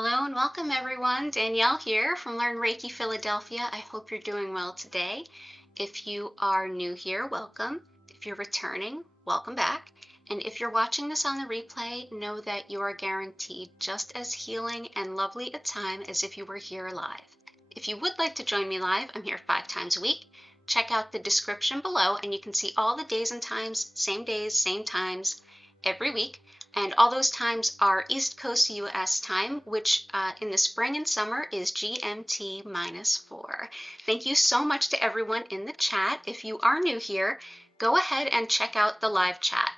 Hello and welcome everyone. Danielle here from Learn Reiki Philadelphia. I hope you're doing well today. If you are new here, welcome. If you're returning, welcome back. And if you're watching this on the replay, know that you are guaranteed just as healing and lovely a time as if you were here live. If you would like to join me live, I'm here 5 times a week. Check out the description below and you can see all the days and times, same times, every week. And all those times are East Coast US time, which in the spring and summer is GMT -4. Thank you so much to everyone in the chat. If you are new here, go ahead and check out the live chat.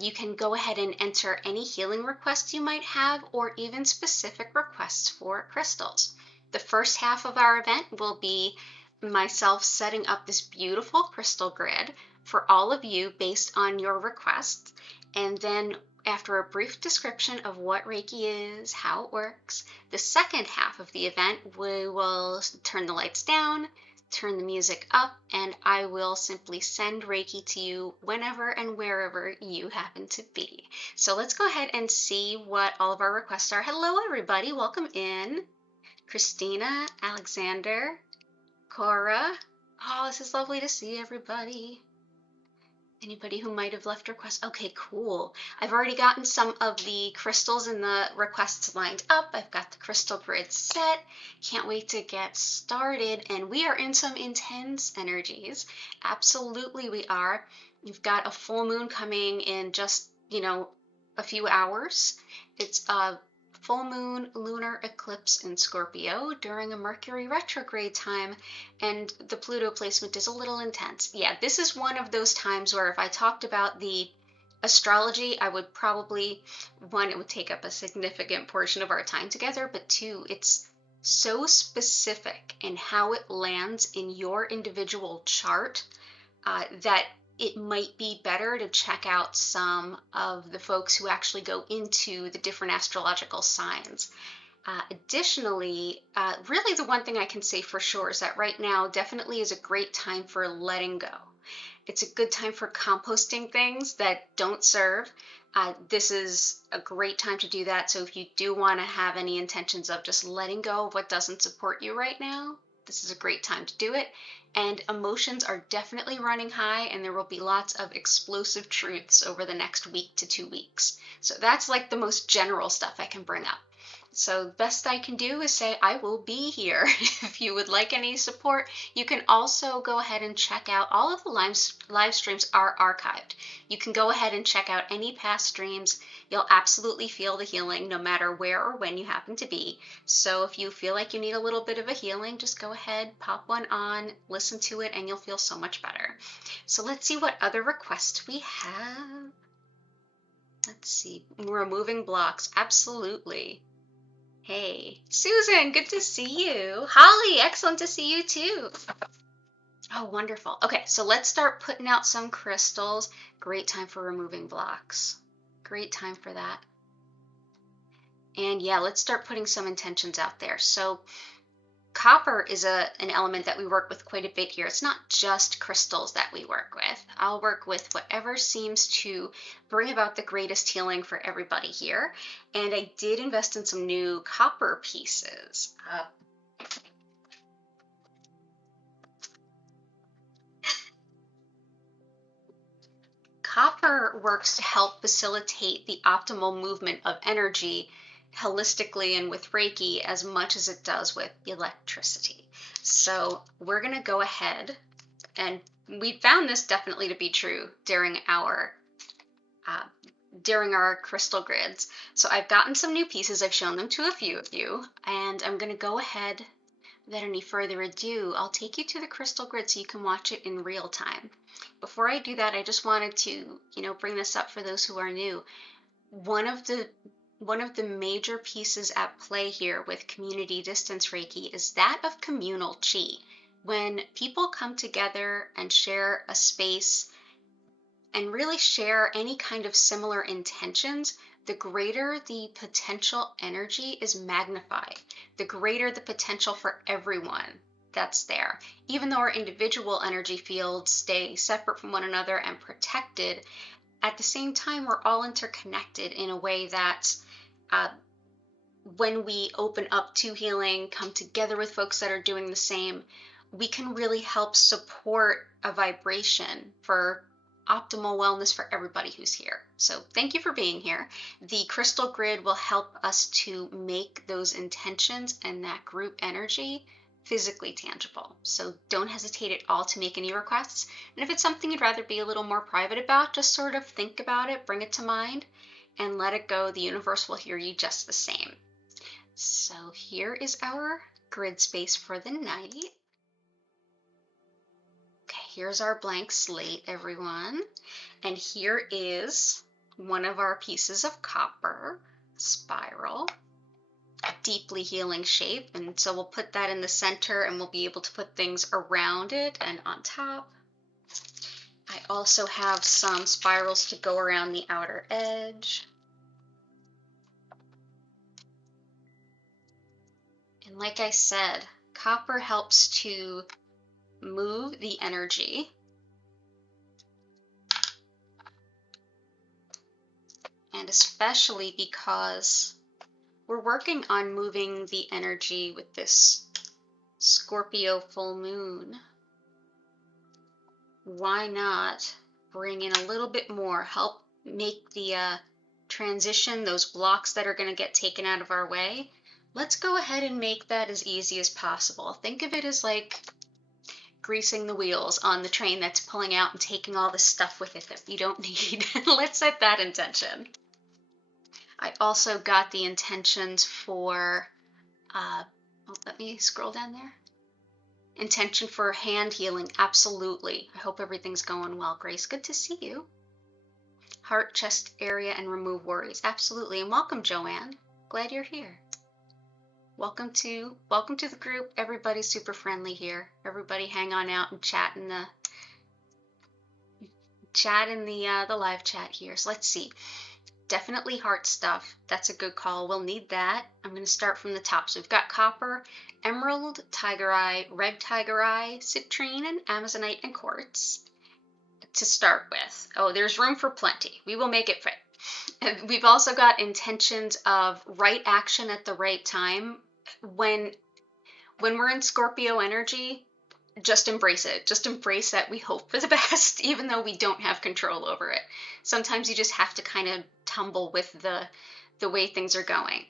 You can go ahead and enter any healing requests you might have, or even specific requests for crystals. The first half of our event will be myself setting up this beautiful crystal grid for all of you based on your requests. And then after a brief description of what Reiki is, how it works, the second half of the event, we will turn the lights down, turn the music up, and I will simply send Reiki to you whenever and wherever you happen to be. So let's go ahead and see what all of our requests are. Hello, everybody. Welcome in. Christina, Alexander, Cora. Oh, this is lovely to see everybody. Anybody who might have left requests? Okay, cool. I've already gotten some of the crystals in the requests lined up. I've got the crystal grid set. Can't wait to get started. And we are in some intense energies. Absolutely we are. We've got a full moon coming in just, a few hours. It's a full moon lunar eclipse in Scorpio during a Mercury retrograde time, and the Pluto placement is a little intense. Yeah, this is one of those times where if I talked about the astrology, I would probably, one, it would take up a significant portion of our time together, but two, it's so specific in how it lands in your individual chart that it might be better to check out some of the folks who actually go into the different astrological signs. Additionally, really the one thing I can say for sure is that right now definitely is a great time for letting go. It's a good time for composting things that don't serve. This is a great time to do that. So if you do want to have any intentions of just letting go of what doesn't support you right now, this is a great time to do it. And emotions are definitely running high, and there will be lots of explosive truths over the next week to 2 weeks. So that's like the most general stuff I can bring up. So the best I can do is say I will be here. If you would like any support, you can also go ahead and check out all of the live streams are archived. You can go ahead and check out any past streams. You'll absolutely feel the healing no matter where or when you happen to be. So if you feel like you need a little bit of a healing, just go ahead, pop one on, listen to it, and you'll feel so much better. So let's see what other requests we have. Let's see, removing blocks, absolutely. Hey, Susan, good to see you. Holly, excellent to see you too. Oh, wonderful. Okay, so let's start putting out some crystals. Great time for removing blocks. Great time for that. And yeah, let's start putting some intentions out there. So copper is an element that we work with quite a bit here. It's not just crystals that we work with. I'll work with whatever seems to bring about the greatest healing for everybody here. And I did invest in some new copper pieces. Copper works to help facilitate the optimal movement of energy holistically and with Reiki as much as it does with electricity. So we're going to go ahead, and we found this definitely to be true during our crystal grids. So I've gotten some new pieces. I've shown them to a few of you, and I'm going to go ahead. Without any further ado, I'll take you to the crystal grid so you can watch it in real time. Before I do that, I just wanted to, bring this up for those who are new. One of the major pieces at play here with community distance Reiki is that of communal chi. When people come together and share a space and really share any kind of similar intentions, the greater the potential energy is magnified, the greater the potential for everyone that's there. Even though our individual energy fields stay separate from one another and when we open up to healing, come together with folks that are doing the same, we can really help support a vibration for optimal wellness for everybody who's here. So thank you for being here. The crystal grid will help us to make those intentions and that group energy physically tangible. So don't hesitate at all to make any requests. And if it's something you'd rather be a little more private about, just sort of think about it, bring it to mind, and let it go. The universe will hear you just the same. So here is our grid space for the night. Okay, here's our blank slate, everyone. And here is one of our pieces of copper, spiral, deeply healing shape. And so we'll put that in the center and we'll be able to put things around it and on top. I also have some spirals to go around the outer edge. And like I said, copper helps to move the energy. And especially because we're working on moving the energy with this Scorpio full moon. Why not bring in a little bit more, help make the transition, those blocks that are going to get taken out of our way. Let's go ahead and make that as easy as possible. Think of it as like greasing the wheels on the train that's pulling out and taking all the stuff with it that we don't need. Let's set that intention. I also got the intentions for, let me scroll down there. Intention for hand healing, absolutely. I hope everything's going well, Grace. Good to see you. Heart, chest area, and remove worries, absolutely. And welcome, Joanne. Glad you're here. Welcome to the group. Everybody's super friendly here. Everybody hang on out and chat in the live chat here. So let's see. Definitely heart stuff. That's a good call. We'll need that. I'm going to start from the top. So we've got copper, emerald, tiger eye, red tiger eye, citrine, and amazonite and quartz to start with. Oh, there's room for plenty. We will make it fit. And we've also got intentions of right action at the right time. When we're in Scorpio energy, just embrace it. Just embrace that we hope for the best, even though we don't have control over it. Sometimes you just have to kind of tumble with the way things are going.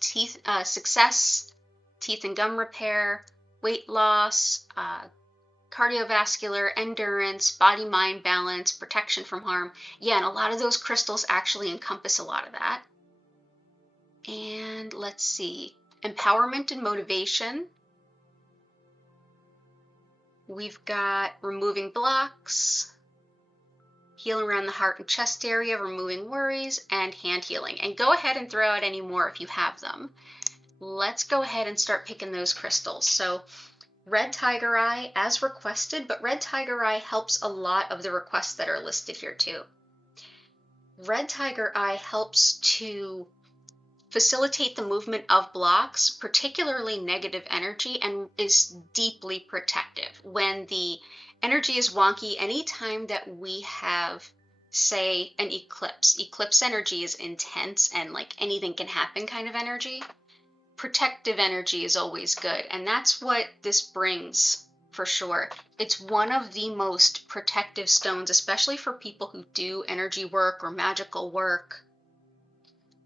Success, teeth and gum repair, weight loss, cardiovascular, endurance, body-mind balance, protection from harm. Yeah, and a lot of those crystals actually encompass a lot of that. And let's see, empowerment and motivation. We've got removing blocks, healing around the heart and chest area, removing worries, and hand healing. And go ahead and throw out any more if you have them. Let's go ahead and start picking those crystals. So red tiger eye as requested, but red tiger eye helps a lot of the requests that are listed here too. Red tiger eye helps to facilitate the movement of blocks, particularly negative energy, and is deeply protective. When the energy is wonky, anytime that we have, say, an eclipse energy is intense and like anything can happen kind of energy. Protective energy is always good, and that's what this brings for sure. It's one of the most protective stones, especially for people who do energy work or magical work,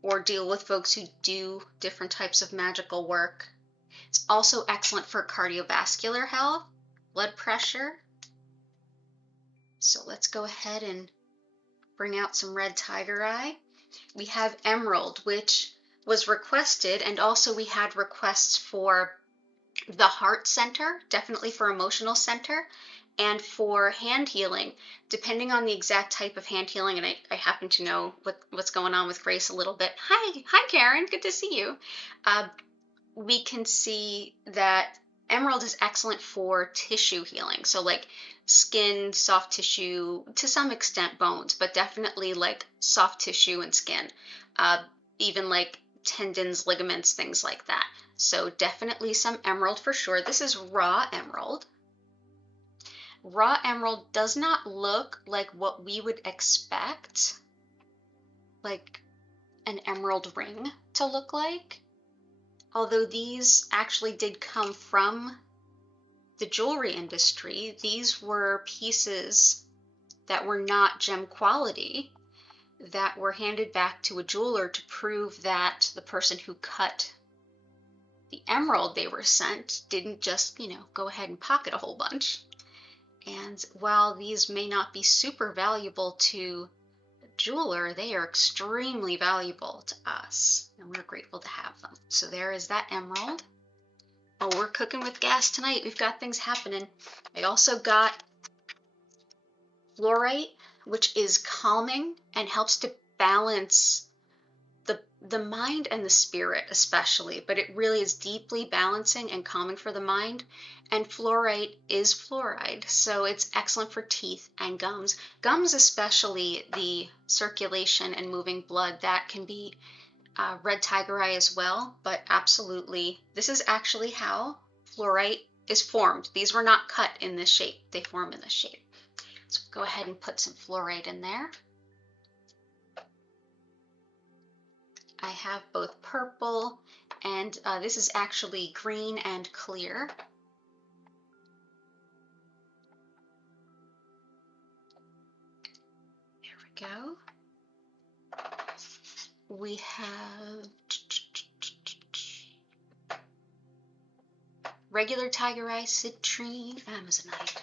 or deal with folks who do different types of magical work. It's also excellent for cardiovascular health, blood pressure. So let's go ahead and bring out some red tiger eye. We have emerald, which was requested, and also we had requests for the heart center, definitely for emotional center, and for hand healing, depending on the exact type of hand healing. And I happen to know what's going on with Grace a little bit. Hi Karen, good to see you. We can see that emerald is excellent for tissue healing. So like skin, soft tissue, to some extent bones, but definitely like soft tissue and skin, even like tendons, ligaments, things like that. So definitely some emerald for sure. This is raw emerald. Raw emerald does not look like what we would expect, like an emerald ring to look like. Although these actually did come from the jewelry industry, these were pieces that were not gem quality that were handed back to a jeweler to prove that the person who cut the emerald they were sent didn't just, go ahead and pocket a whole bunch. And while these may not be super valuable to a jeweler, they are extremely valuable to us, and we're grateful to have them. So there is that emerald. Oh, we're cooking with gas tonight. We've got things happening. I also got Fluorite, which is calming and helps to balance the mind and the spirit especially, but it really is deeply balancing and calming for the mind. And fluorite is fluoride, so it's excellent for teeth and gums. Gums, especially the circulation and moving blood, that can be red tiger eye as well, but absolutely, this is actually how fluorite is formed. These were not cut in this shape, they form in this shape. So go ahead and put some fluorite in there. I have both purple and this is actually green and clear. There we go. We have regular tiger eye, citrine, amazonite.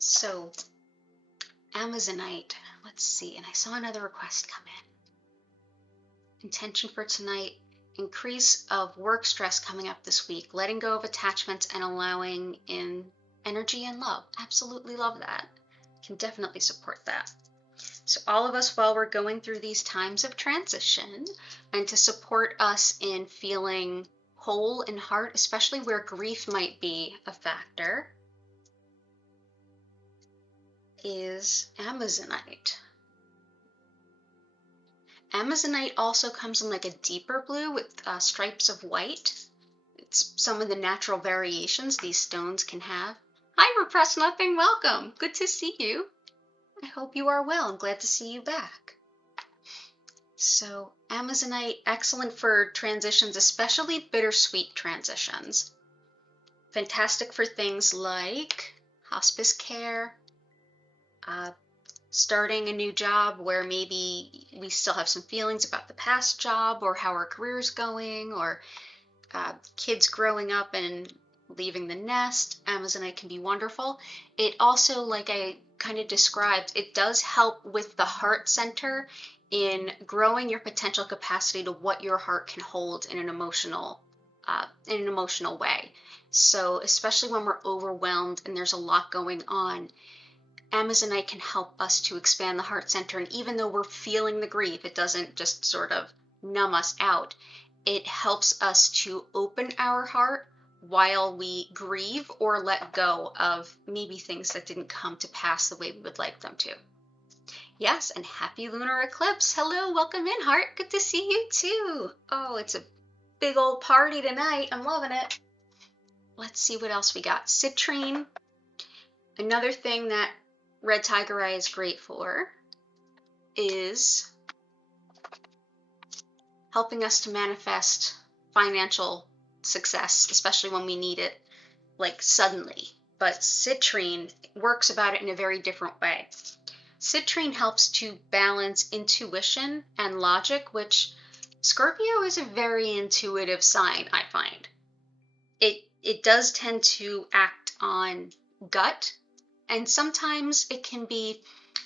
So, amazonite, let's see, and I saw another request come in. Intention for tonight, increase of work stress coming up this week, letting go of attachments and allowing in energy and love. Absolutely love that. Can definitely support that. So all of us, while we're going through these times of transition, and to support us in feeling whole in heart, especially where grief might be a factor, is amazonite. Amazonite also comes in like a deeper blue with stripes of white. It's some of the natural variations these stones can have. Hi, Repress Nothing, welcome. Good to see you. I hope you are well. I'm glad to see you back. So amazonite, excellent for transitions, especially bittersweet transitions. Fantastic for things like hospice care, starting a new job where maybe we still have some feelings about the past job or how our career's going, or kids growing up and leaving the nest. Amazonite can be wonderful. It also, like I kind of described, it does help with the heart center in growing your potential capacity to what your heart can hold in an emotional way. So especially when we're overwhelmed and there's a lot going on, amazonite can help us to expand the heart center. And even though we're feeling the grief, it doesn't just sort of numb us out. It helps us to open our heart while we grieve or let go of maybe things that didn't come to pass the way we would like them to. Yes, and happy lunar eclipse. Hello, welcome in, heart. Good to see you too. Oh, it's a big old party tonight. I'm loving it. Let's see what else we got. Citrine. Another thing that red tiger eye is great for is helping us to manifest financial success, especially when we need it like suddenly. But citrine works about it in a very different way. Citrine helps to balance intuition and logic, which Scorpio is a very intuitive sign, I find. It does tend to act on gut, and sometimes it can be,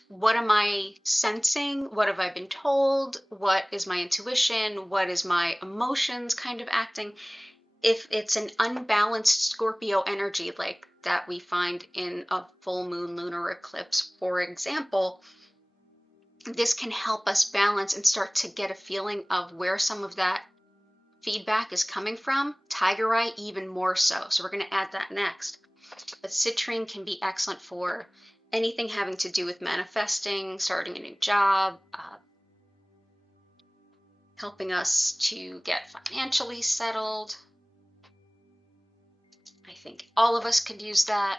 what am I sensing? What have I been told? What is my intuition? What is my emotions kind of acting? If it's an unbalanced Scorpio energy like that we find in a full moon lunar eclipse, for example, this can help us balance and start to get a feeling of where some of that feedback is coming from. Tiger eye even more so. So we're going to add that next. But citrine can be excellent for anything having to do with manifesting, starting a new job, helping us to get financially settled. I think all of us could use that.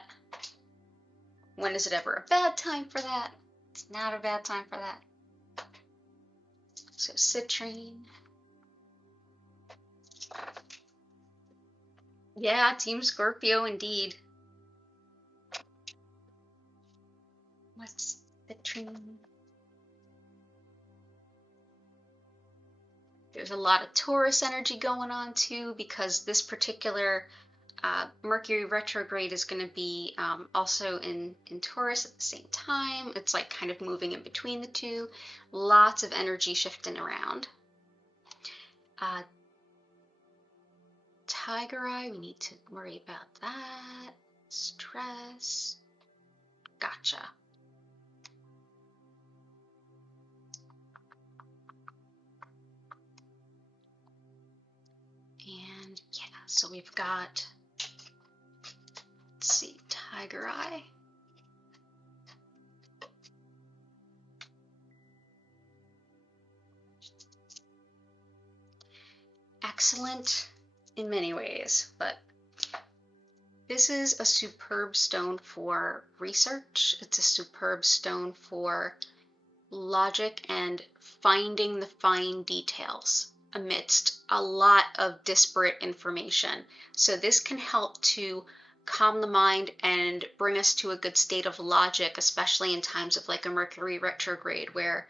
When is it ever a bad time for that? It's not a bad time for that. So citrine. Yeah, Team Scorpio indeed. What's citrine? There's a lot of Taurus energy going on too, because this particular Mercury retrograde is going to be also in Taurus at the same time. It's like kind of moving in between the two. Lots of energy shifting around. Tiger eye, we need to worry about that. Stress. Gotcha. And yeah, so we've got, let's see, tiger eye. Excellent in many ways, but this is a superb stone for research. It's a superb stone for logic and finding the fine details amidst a lot of disparate information. So this can help to calm the mind and bring us to a good state of logic, especially in times of like a Mercury retrograde where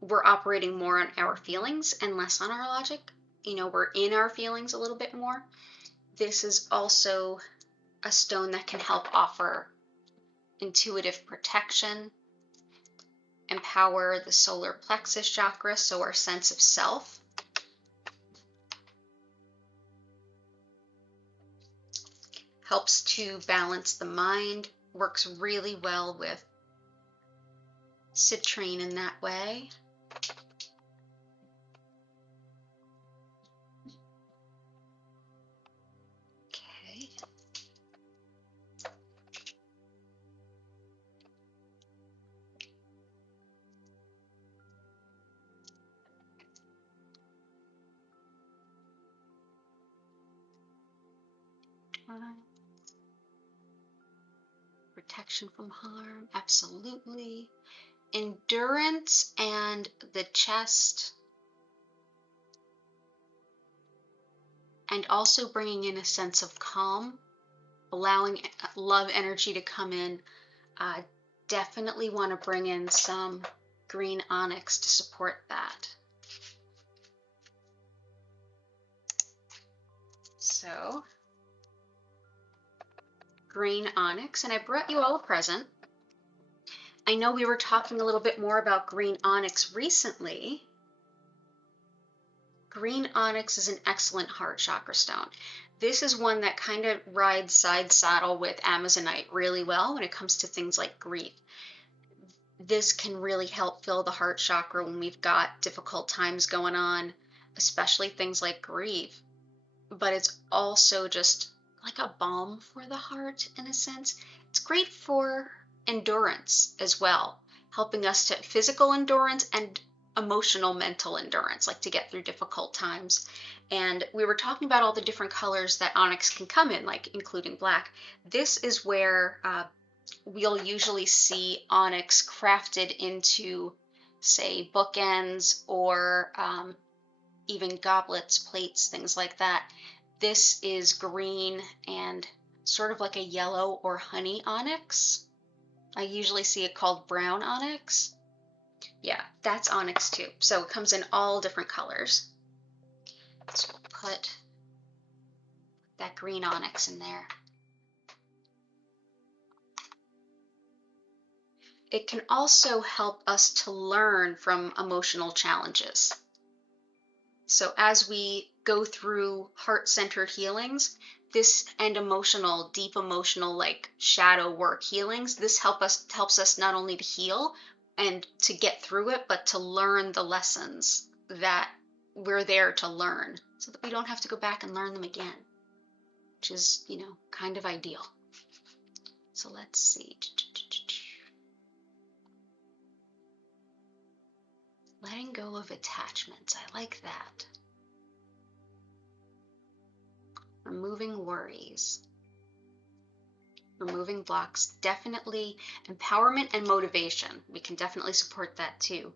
we're operating more on our feelings and less on our logic. You know, we're in our feelings a little bit more. This is also a stone that can help offer intuitive protection, empower the solar plexus chakra, so our sense of self. Helps to balance the mind, works really well with citrine in that way. Okay. Protection from harm, absolutely. Endurance and the chest, and also bringing in a sense of calm, allowing love energy to come in. Definitely want to bring in some green onyx to support that. So, green onyx, and I brought you all a present. I know we were talking a little bit more about green onyx recently. Green onyx is an excellent heart chakra stone. This is one that kind of rides side saddle with Amazonite really well when it comes to things like grief. This can really help fill the heart chakra when we've got difficult times going on, especially things like grief. But it's also just like a balm for the heart in a sense. It's great for endurance as well, helping us to physical endurance and emotional mental endurance, like to get through difficult times. And we were talking about all the different colors that onyx can come in, like including black. This is where we'll usually see onyx crafted into, say, bookends or even goblets, plates, things like that. This is green and sort of like a yellow or honey onyx. I usually see it called brown onyx. Yeah, that's onyx too. So it comes in all different colors. So we'll put that green onyx in there. It can also help us to learn from emotional challenges. So as we go through heart-centered healings, this and emotional, deep emotional, like shadow work healings, this helps us not only to heal and to get through it, but to learn the lessons that we're there to learn, so that we don't have to go back and learn them again, which is, you know, kind of ideal. So let's see. Letting go of attachments. I like that. Removing worries. removing blocks, definitely empowerment and motivation. We can definitely support that too.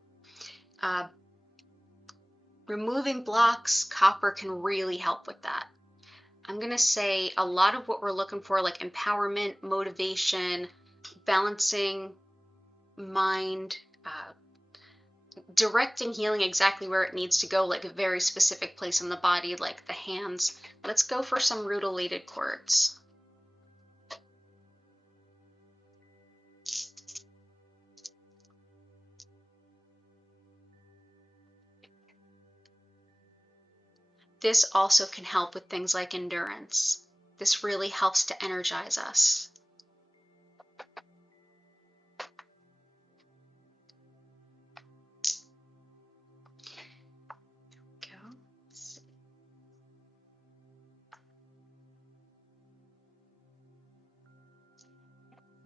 Removing blocks, copper can really help with that. I'm going to say a lot of what we're looking for, like empowerment, motivation, balancing mind, directing healing exactly where it needs to go, like a very specific place in the body, like the hands. Let's go for some rutilated quartz. This also can help with things like endurance. This really helps to energize us.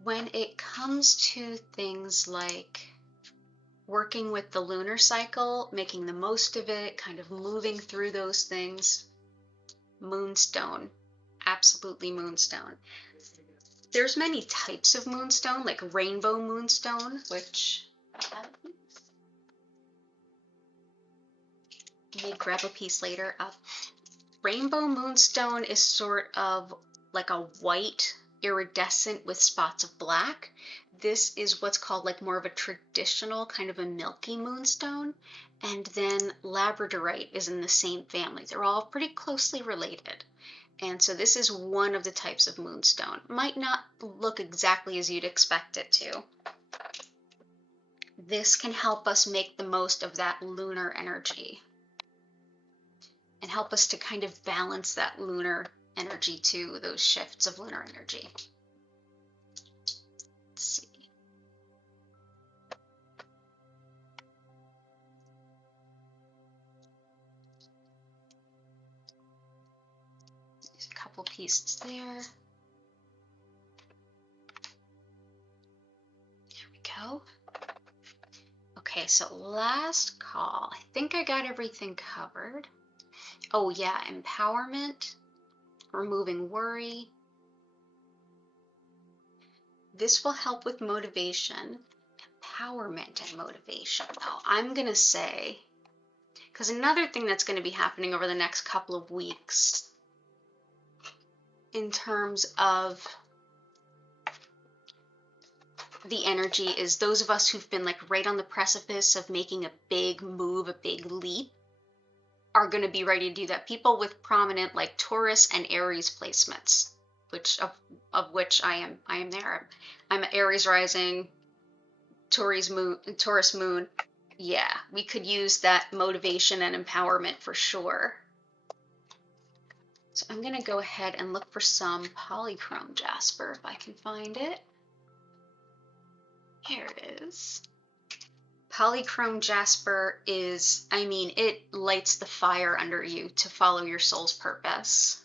When it comes to things like working with the lunar cycle, making the most of it, kind of moving through those things, Moonstone, absolutely Moonstone. There's many types of Moonstone, like Rainbow Moonstone, which may grab a piece later. Rainbow Moonstone is sort of like a white iridescent with spots of black. This is what's called like more of a traditional kind of a milky moonstone. And then labradorite is in the same family. They're all pretty closely related. And so this is one of the types of moonstone. Might not look exactly as you'd expect it to. This can help us make the most of that lunar energy and help us to kind of balance that lunar energy too, those shifts of lunar energy. Let's see. There's a couple pieces there. There we go. Okay, so last call. I think I got everything covered. Oh yeah, empowerment, removing worry. This will help with motivation, empowerment and motivation though. I'm gonna say, because another thing that's gonna be happening over the next couple of weeks in terms of the energy is those of us who've been like right on the precipice of making a big move, a big leap, are going to be ready to do that. People with prominent like Taurus and Aries placements, which of which I am there. I'm Aries rising, Taurus moon. Yeah, we could use that motivation and empowerment for sure. So I'm going to go ahead and look for some Polychrome Jasper if I can find it. Here it is. Polychrome Jasper is, I mean, it lights the fire under you to follow your soul's purpose.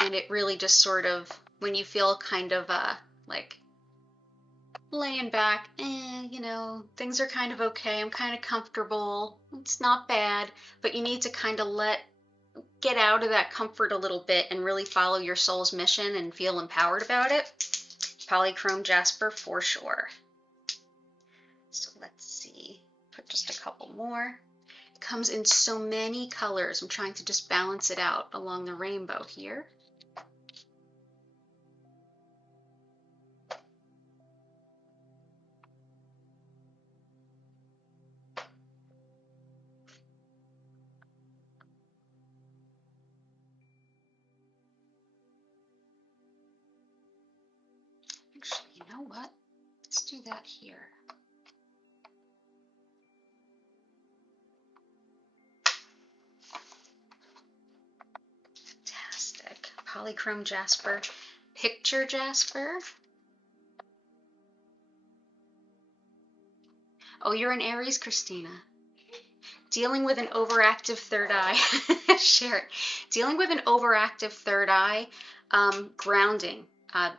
And it really just sort of, when you feel kind of like laying back, you know, things are kind of okay, I'm kind of comfortable, it's not bad, but you need to kind of get out of that comfort a little bit and really follow your soul's mission and feel empowered about it. Polychrome Jasper for sure. So let's see, put just a couple more. It comes in so many colors. I'm trying to just balance it out along the rainbow here. Actually, you know what? Let's do that here. Fantastic. Polychrome Jasper, Picture Jasper. Oh, you're an Aries, Christina. Dealing with an overactive third eye. Share it. Dealing with an overactive third eye, grounding.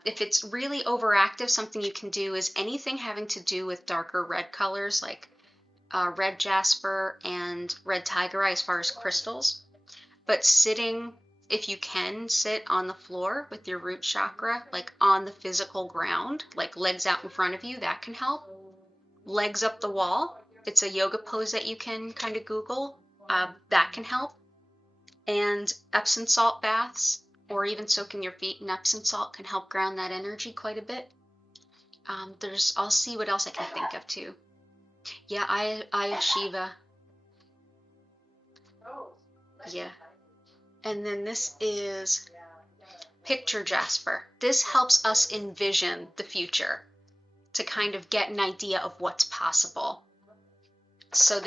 If it's really overactive, something you can do is anything having to do with darker red colors, like red jasper and red tiger eye as far as crystals. But sitting if you can sit on the floor with your root chakra, like on the physical ground, like legs out in front of you, that can help. Legs up the wall. It's a yoga pose that you can kind of Google. That can help. And Epsom salt baths, or even soaking your feet in Epsom salt, can help ground that energy quite a bit. I'll see what else I can think of too. Yeah, Eye of Shiva. Yeah. And then this is Picture Jasper. This helps us envision the future to kind of get an idea of what's possible. So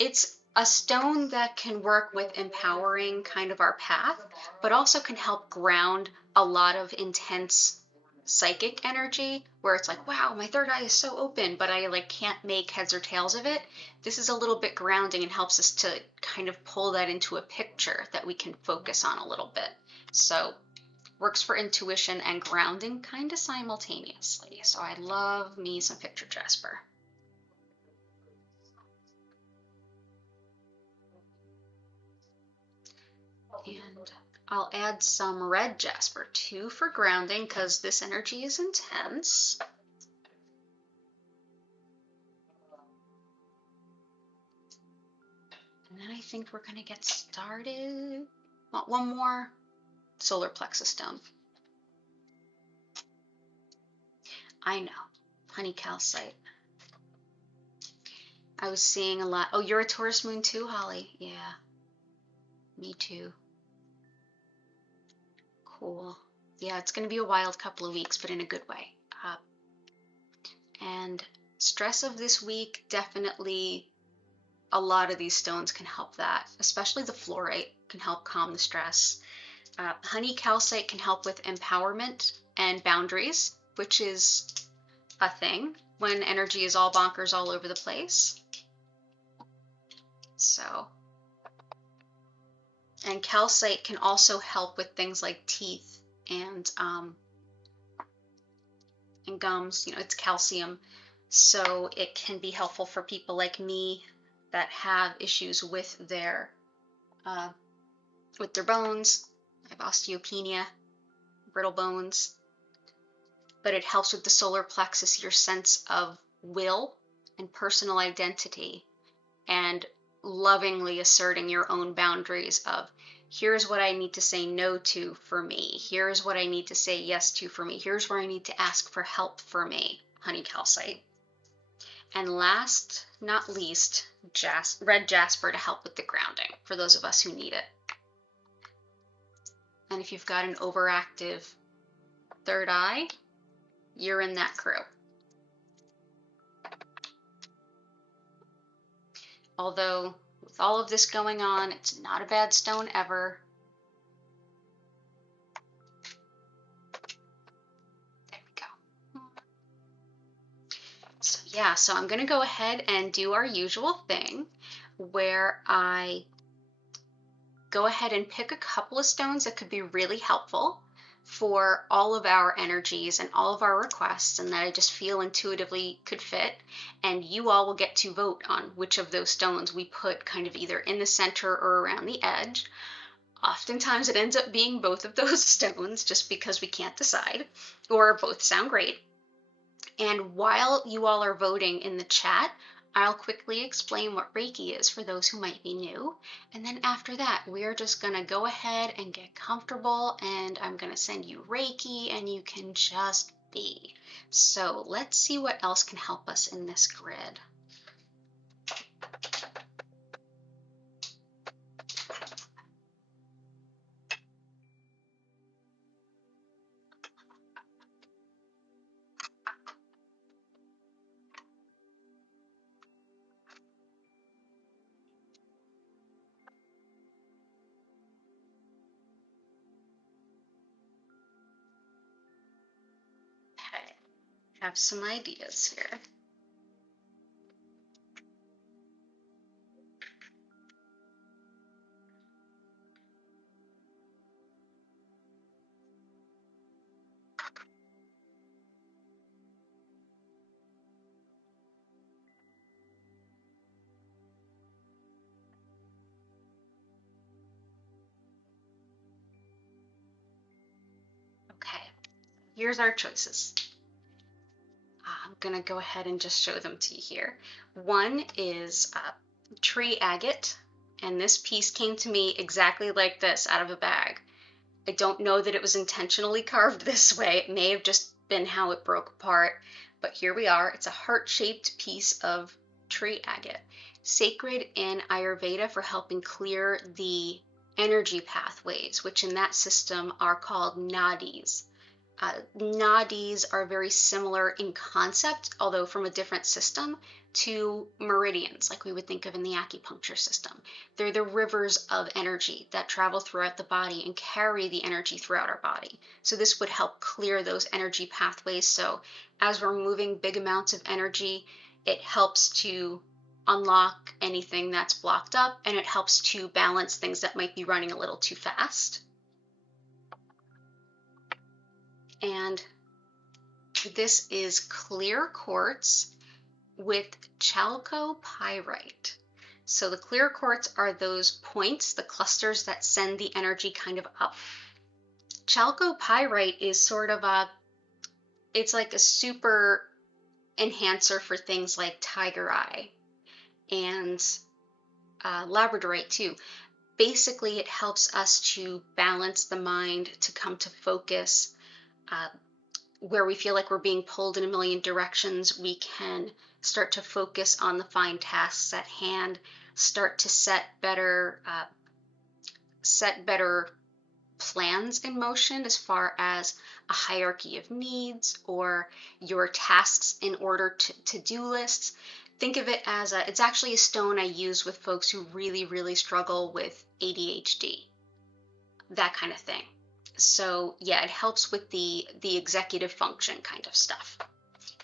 it's a stone that can work with empowering kind of our path, but also can help ground a lot of intense psychic energy where it's like, wow, my third eye is so open, but I like can't make heads or tails of it. This is a little bit grounding and helps us to kind of pull that into a picture that we can focus on a little bit. So works for intuition and grounding kind of simultaneously. So I love me some Picture Jasper. And I'll add some red jasper too for grounding because this energy is intense. And then I think we're going to get started. Want one more solar plexus stone. I know, honey calcite. I was seeing a lot. Oh, you're a Taurus moon too, Holly? Yeah, me too. Cool. Yeah, it's going to be a wild couple of weeks, but in a good way. And stress of this week, definitely a lot of these stones can help that, especially the fluorite can help calm the stress. Honey calcite can help with empowerment and boundaries, which is a thing when energy is all bonkers all over the place. So, and calcite can also help with things like teeth and gums. You know, it's calcium, so it can be helpful for people like me that have issues with their bones. I have osteopenia, brittle bones, but it helps with the solar plexus, your sense of will and personal identity, and lovingly asserting your own boundaries of, here's what I need to say no to for me. Here's what I need to say yes to for me. Here's where I need to ask for help for me. Honey calcite. And last, not least, red jasper to help with the grounding for those of us who need it. And if you've got an overactive third eye, you're in that crew. Although with all of this going on, it's not a bad stone ever. There we go. So yeah, so I'm going to go ahead and do our usual thing where I go ahead and pick a couple of stones that could be really helpful for all of our energies and all of our requests, and that I just feel intuitively could fit. And you all will get to vote on which of those stones we put kind of either in the center or around the edge. Oftentimes it ends up being both of those stones just because we can't decide, or both sound great. And while you all are voting in the chat, I'll quickly explain what Reiki is for those who might be new. And then after that, we're just going to go ahead and get comfortable, and I'm going to send you Reiki and you can just be. So let's see what else can help us in this grid. Have some ideas here. here's our choices. I'm gonna go ahead and just show them to you here. One is tree agate, and this piece came to me exactly like this out of a bag. I don't know that it was intentionally carved this way. It may have just been how it broke apart, but here we are. It's a heart-shaped piece of tree agate, sacred in Ayurveda for helping clear the energy pathways, which in that system are called nadis. Nadis are very similar in concept, although from a different system, to meridians, like we would think of in the acupuncture system. They're the rivers of energy that travel throughout the body and carry the energy throughout our body. So this would help clear those energy pathways. So as we're moving big amounts of energy, it helps to unlock anything that's blocked up, and it helps to balance things that might be running a little too fast. And this is clear quartz with Chalcopyrite. So the clear quartz are those points, the clusters that send the energy kind of up. Chalcopyrite is sort of it's like a super enhancer for things like tiger eye and labradorite too. Basically, it helps us to balance the mind, to come to focus. Where we feel like we're being pulled in a million directions, we can start to focus on the fine tasks at hand, start to set better plans in motion as far as a hierarchy of needs or your tasks in order to-do lists. Think of it as it's actually a stone I use with folks who really, really struggle with ADHD, that kind of thing. So yeah, it helps with the executive function kind of stuff.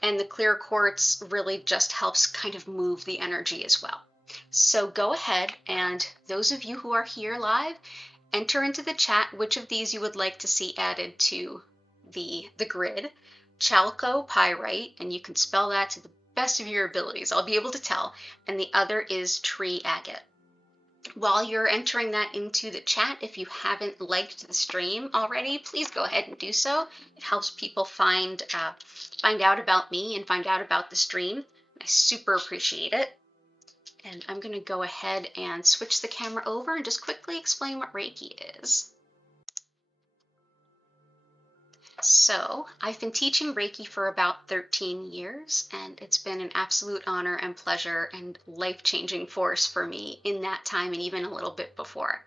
And the clear quartz really just helps kind of move the energy as well. So go ahead, and those of you who are here live, enter into the chat which of these you would like to see added to the grid. Chalcopyrite, and you can spell that to the best of your abilities. I'll be able to tell. And the other is tree agate. While you're entering that into the chat, if you haven't liked the stream already, please go ahead and do so. It helps people find out about me and find out about the stream. I super appreciate it. And I'm going to go ahead and switch the camera over and just quickly explain what Reiki is. So I've been teaching Reiki for about 13 years, and it's been an absolute honor and pleasure and life-changing force for me in that time and even a little bit before.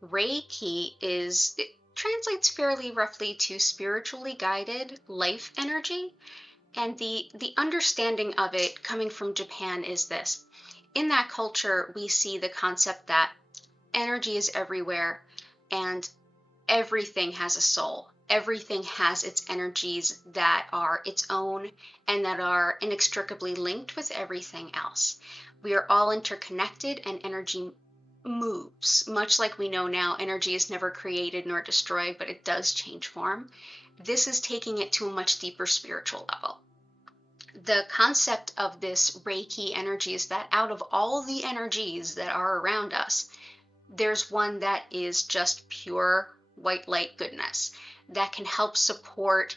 Reiki it translates fairly roughly to spiritually guided life energy, and the understanding of it coming from Japan is this. In that culture, we see the concept that energy is everywhere and everything has a soul. Everything has its energies that are its own and that are inextricably linked with everything else. We are all interconnected, and energy moves. Much like we know now, energy is never created nor destroyed, but it does change form. This is taking it to a much deeper spiritual level. The concept of this Reiki energy is that out of all the energies that are around us, there's one that is just pure white light goodness that can help support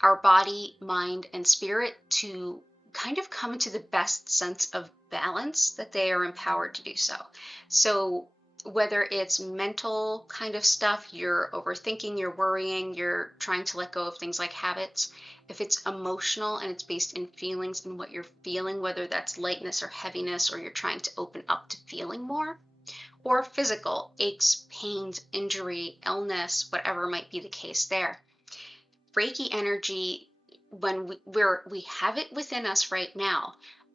our body, mind, and spirit to kind of come into the best sense of balance that they are empowered to do so. So whether it's mental kind of stuff, you're overthinking, you're worrying, you're trying to let go of things like habits. If it's emotional and it's based in feelings and what you're feeling, whether that's lightness or heaviness, or you're trying to open up to feeling more, or physical, aches, pains, injury, illness, whatever might be the case there. Reiki energy, when we have it within us right now,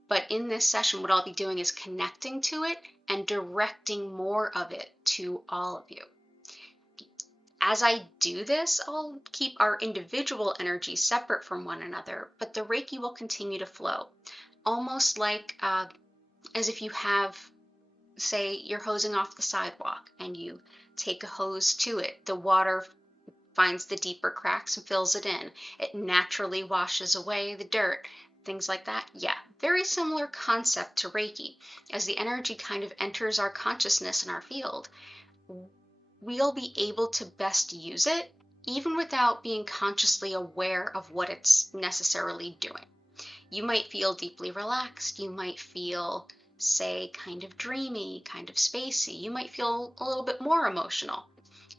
but in this session, what I'll be doing is connecting to it and directing more of it to all of you. As I do this, I'll keep our individual energy separate from one another, but the Reiki will continue to flow, almost like as if you have, say, you're hosing off the sidewalk and you take a hose to it. The water finds the deeper cracks and fills it in. It naturally washes away the dirt, things like that. Yeah, very similar concept to Reiki. As the energy kind of enters our consciousness and our field, we'll be able to best use it even without being consciously aware of what it's necessarily doing. You might feel deeply relaxed. You might feel, say, kind of dreamy, kind of spacey. You might feel a little bit more emotional.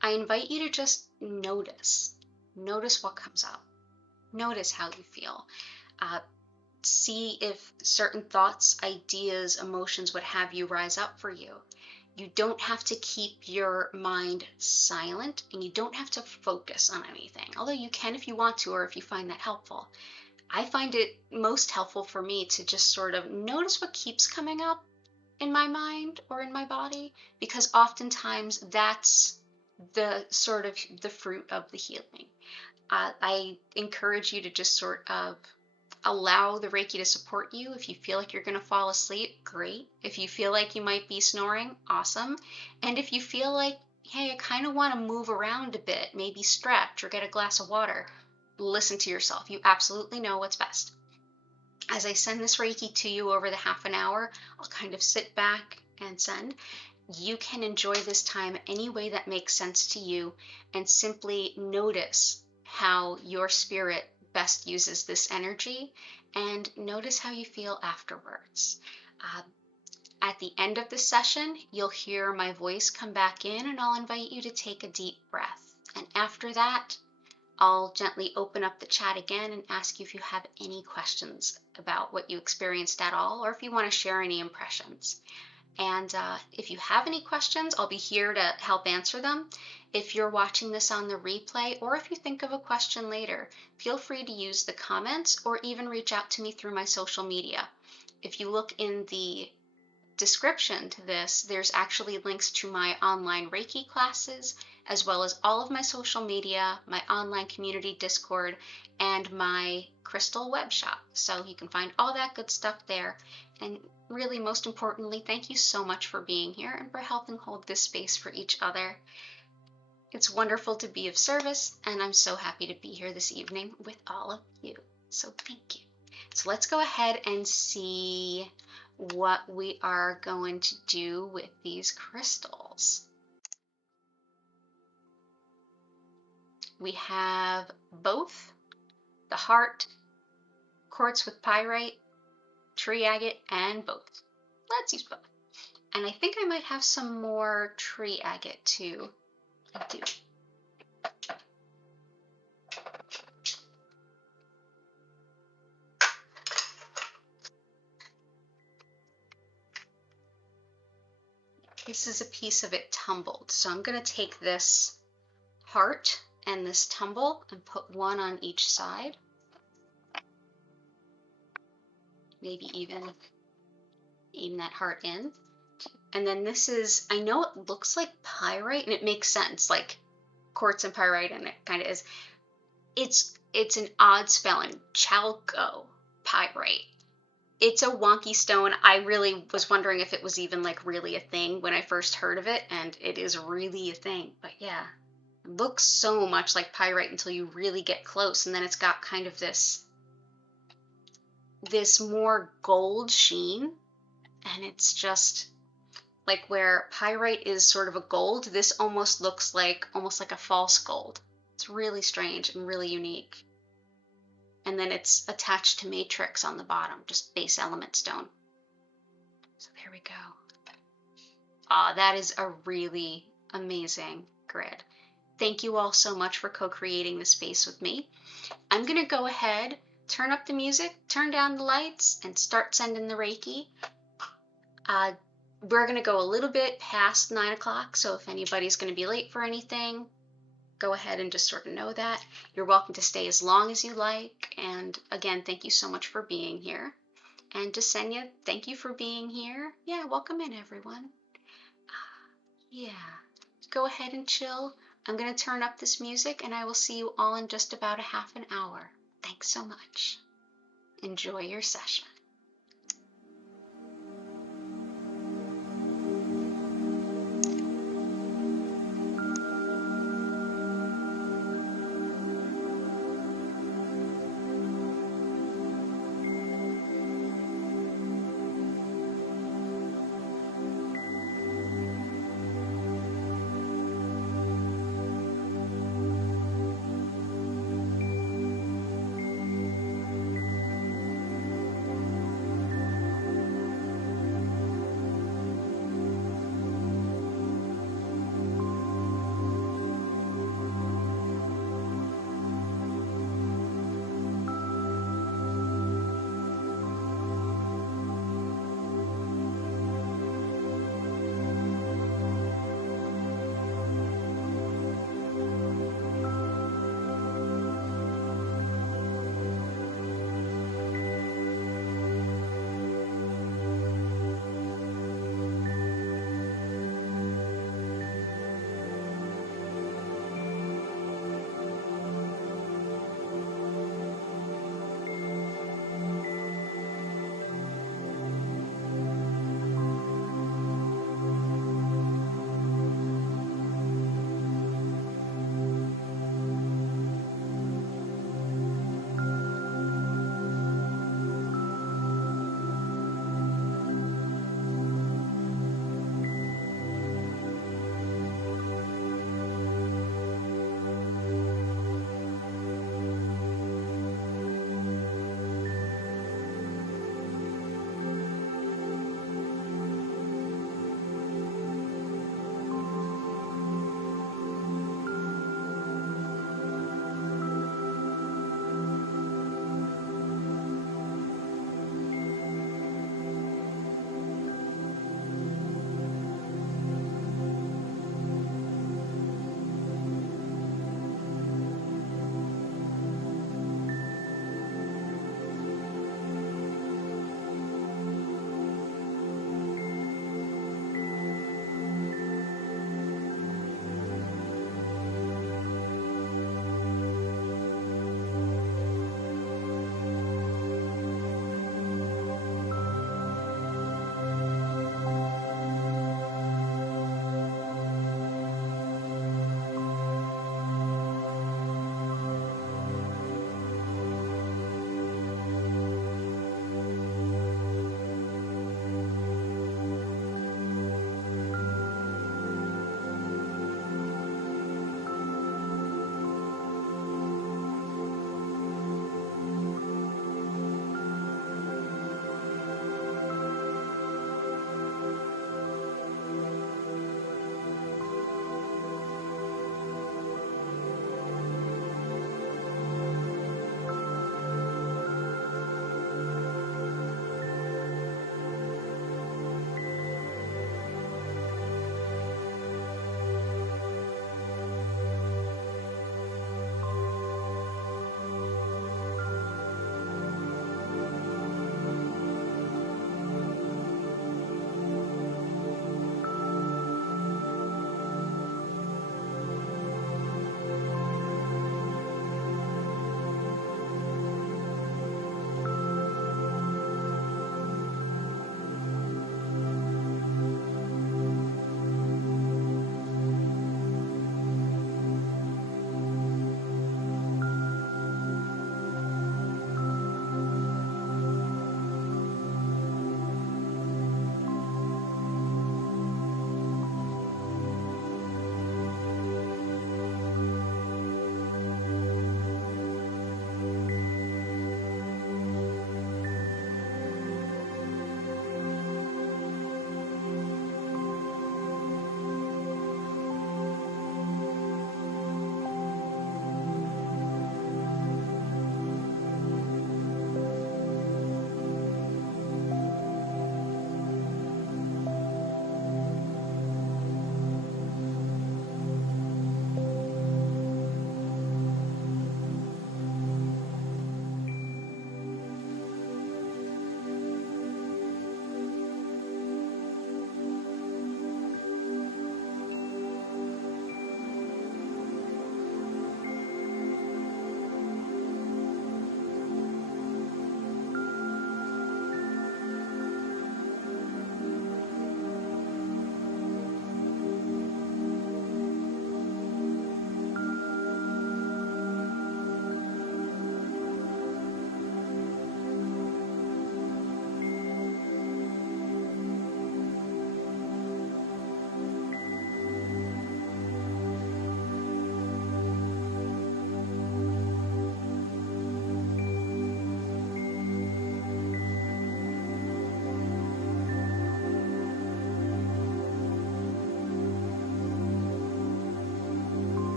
I invite you to just notice. Notice what comes up. Notice how you feel. See if certain thoughts, ideas, emotions, what have you, rise up for you. You don't have to keep your mind silent, and you don't have to focus on anything, although you can if you want to, or if you find that helpful. I find it most helpful for me to just sort of notice what keeps coming up in my mind or in my body, because oftentimes that's the sort of the fruit of the healing. I encourage you to just sort of allow the Reiki to support you. If you feel like you're going to fall asleep, great. If you feel like you might be snoring, awesome. And if you feel like, hey, I kind of want to move around a bit, maybe stretch or get a glass of water, listen to yourself. You absolutely know what's best. As I send this Reiki to you over the half an hour, I'll kind of sit back and send. You can enjoy this time any way that makes sense to you, and simply notice how your spirit best uses this energy, and notice how you feel afterwards. At the end of the session, you'll hear my voice come back in, and I'll invite you to take a deep breath. And after that, I'll gently open up the chat again and ask you if you have any questions about what you experienced at all, or if you want to share any impressions. And if you have any questions, I'll be here to help answer them. If you're watching this on the replay, or if you think of a question later, feel free to use the comments or even reach out to me through my social media. If you look in the description to this, there's actually links to my online Reiki classes, as well as all of my social media, my online community Discord, and my crystal web shop. So you can find all that good stuff there. And really, most importantly, thank you so much for being here and for helping hold this space for each other. It's wonderful to be of service, and I'm so happy to be here this evening with all of you. So thank you. So let's go ahead and see what we are going to do with these crystals. We have both the heart, quartz with pyrite, tree agate, and both. Let's use both. And I think I might have some more tree agate too. I do. This is a piece of it tumbled. So I'm going to take this heart and this tumble and put one on each side. Maybe even aim that heart in. And then this is, I know it looks like pyrite, and it makes sense, like quartz and pyrite, and it kind of is. It's an odd spelling, Chalcopyrite. It's a wonky stone. I really was wondering if it was even like really a thing when I first heard of it, and it is really a thing. But yeah, it looks so much like pyrite until you really get close, and then it's got kind of this more gold sheen, and it's just like where pyrite is sort of a gold, this almost looks like a false gold. It's really strange and really unique. And then it's attached to matrix on the bottom, just base element stone. So there we go. That is a really amazing grid. Thank you all so much for co-creating the space with me. I'm gonna go ahead, turn up the music, turn down the lights, and start sending the Reiki. We're gonna go a little bit past 9 o'clock, so if anybody's gonna be late for anything, go ahead and just sort of know that. You're welcome to stay as long as you like. And again, thank you so much for being here. And Jasenia, thank you for being here. Yeah, welcome in, everyone. Yeah, go ahead and chill. I'm going to turn up this music, and I will see you all in just about a half an hour. Thanks so much. Enjoy your session.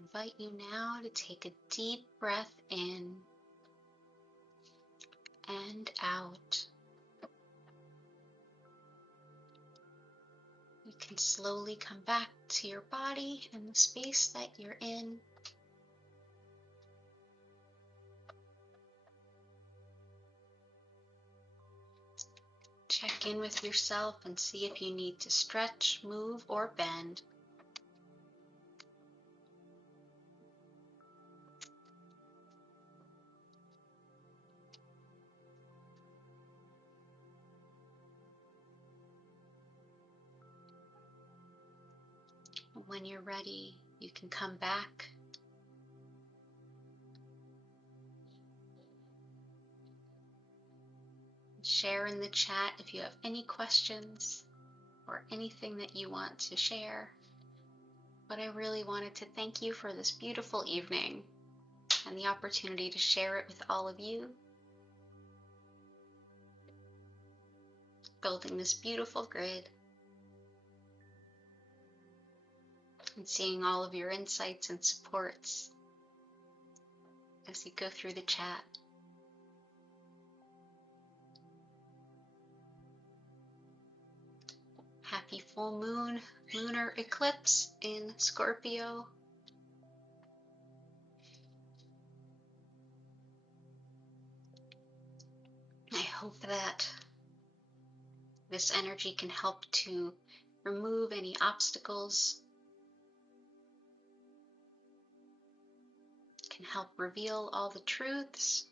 invite you now to take a deep breath in and out. You can slowly come back to your body and the space that you're in. Check in with yourself and see if you need to stretch, move, or bend. When you're ready, you can come back. Share in the chat if you have any questions or anything that you want to share. But I really wanted to thank you for this beautiful evening and the opportunity to share it with all of you. Building this beautiful grid and seeing all of your insights and supports as you go through the chat. Happy full moon, lunar eclipse in Scorpio. I hope that this energy can help to remove any obstacles, can help reveal all the truths,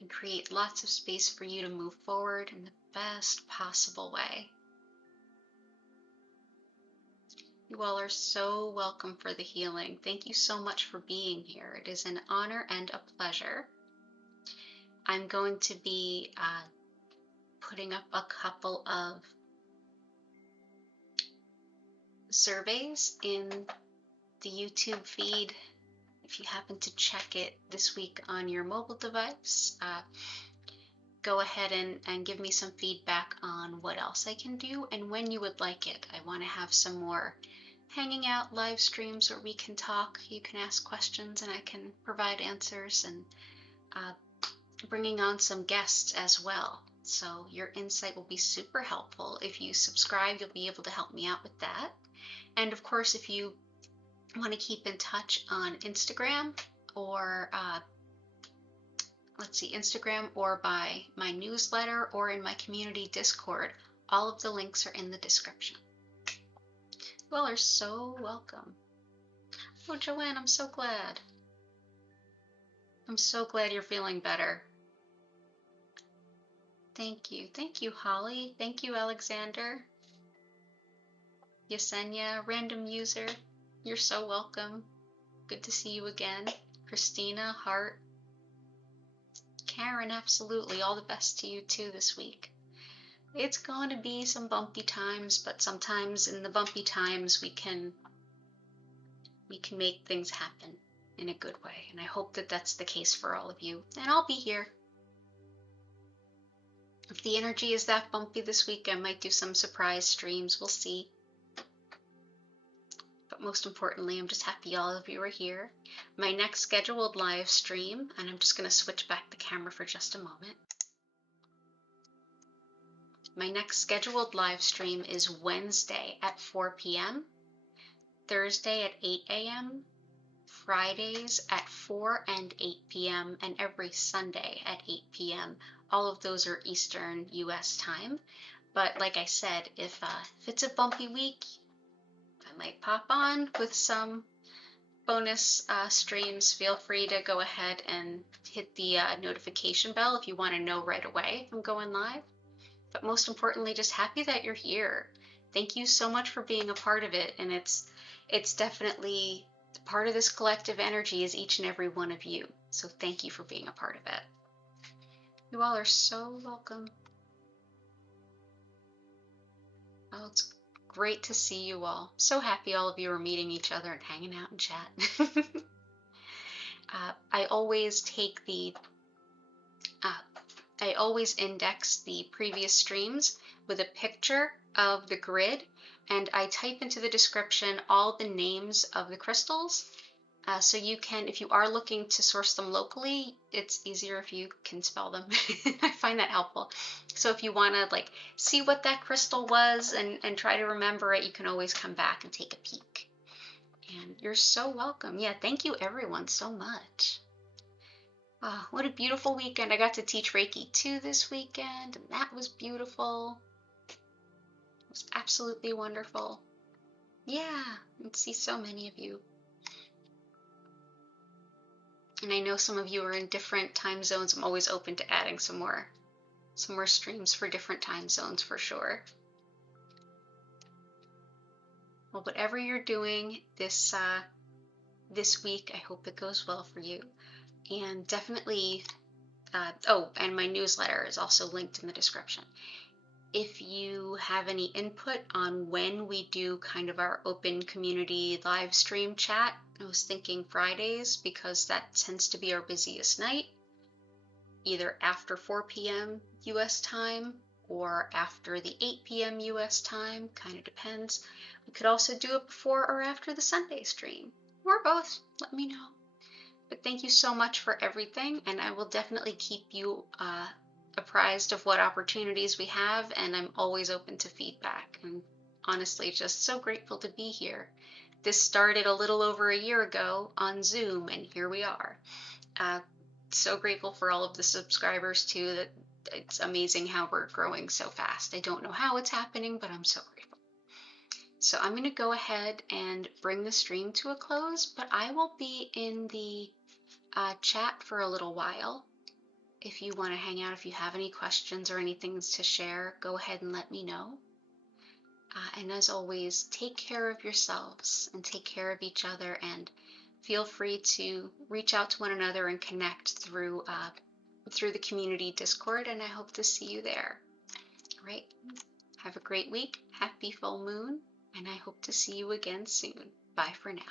and create lots of space for you to move forward in the best possible way. You all are so welcome for the healing. Thank you so much for being here. It is an honor and a pleasure. I'm going to be putting up a couple of surveys in the YouTube feed. If you happen to check it this week on your mobile device, go ahead and give me some feedback on what else I can do and when you would like it. I want to have some more hanging out live streams where we can talk. You can ask questions and I can provide answers, and bringing on some guests as well. So your insight will be super helpful. If you subscribe, you'll be able to help me out with that. And of course, if you want to keep in touch on Instagram or Instagram or by my newsletter or in my community Discord, all of the links are in the description. You all are so welcome. Oh, Joanne, I'm so glad. I'm so glad you're feeling better. Thank you. Thank you, Holly. Thank you, Alexander. Yesenia, random user, you're so welcome. Good to see you again. Christina, Hart. Karen, absolutely. All the best to you too this week. It's going to be some bumpy times, but sometimes in the bumpy times we can make things happen in a good way. And I hope that that's the case for all of you. And I'll be here. If the energy is that bumpy this week, I might do some surprise streams. We'll see. But most importantly, I'm just happy all of you are here. My next scheduled live stream, and I'm just going to switch back the camera for just a moment. My next scheduled live stream is Wednesday at 4 p.m., Thursday at 8 a.m., Fridays at 4 and 8 p.m., and every Sunday at 8 p.m. All of those are Eastern U.S. time. But like I said, if it's a bumpy week, I might pop on with some bonus streams. Feel free to go ahead and hit the notification bell if you want to know right away if I'm going live. But most importantly, just happy that you're here. Thank you so much for being a part of it. And it's definitely part of this collective energy is each and every one of you. So thank you for being a part of it. You all are so welcome. Oh, it's great to see you all. So happy all of you are meeting each other and hanging out and chat. I always take I always index the previous streams with a picture of the grid And I type into the description all the names of the crystals. So you can, if you are looking to source them locally, it's easier if you can spell them. I find that helpful. So if you want to like see what that crystal was and try to remember it, you can always come back and take a peek. And you're so welcome. Yeah, thank you everyone so much. Oh, what a beautiful weekend. I got to teach Reiki 2 this weekend, and that was beautiful. It was absolutely wonderful. Yeah, and see so many of you. And I know some of you are in different time zones. I'm always open to adding some more streams for different time zones for sure. Well, whatever you're doing this week, I hope it goes well for you. And definitely, and my newsletter is also linked in the description. If you have any input on when we do kind of our open community live stream chat, I was thinking Fridays because that tends to be our busiest night, either after 4 p.m. US time or after the 8 p.m. US time, kind of depends. We could also do it before or after the Sunday stream, or both, let me know. But thank you so much for everything, and I will definitely keep you apprised of what opportunities we have, and I'm always open to feedback, and honestly just so grateful to be here. This started a little over a year ago on Zoom, and here we are. So grateful for all of the subscribers too. That it's amazing how we're growing so fast. I don't know how it's happening, but I'm so grateful. So I'm going to go ahead and bring the stream to a close, but I will be in the chat for a little while. If you want to hang out, if you have any questions or anything to share, go ahead and let me know. And as always, take care of yourselves and take care of each other, and feel free to reach out to one another and connect through the community Discord, and I hope to see you there. All right. Have a great week. Happy full moon, and I hope to see you again soon. Bye for now.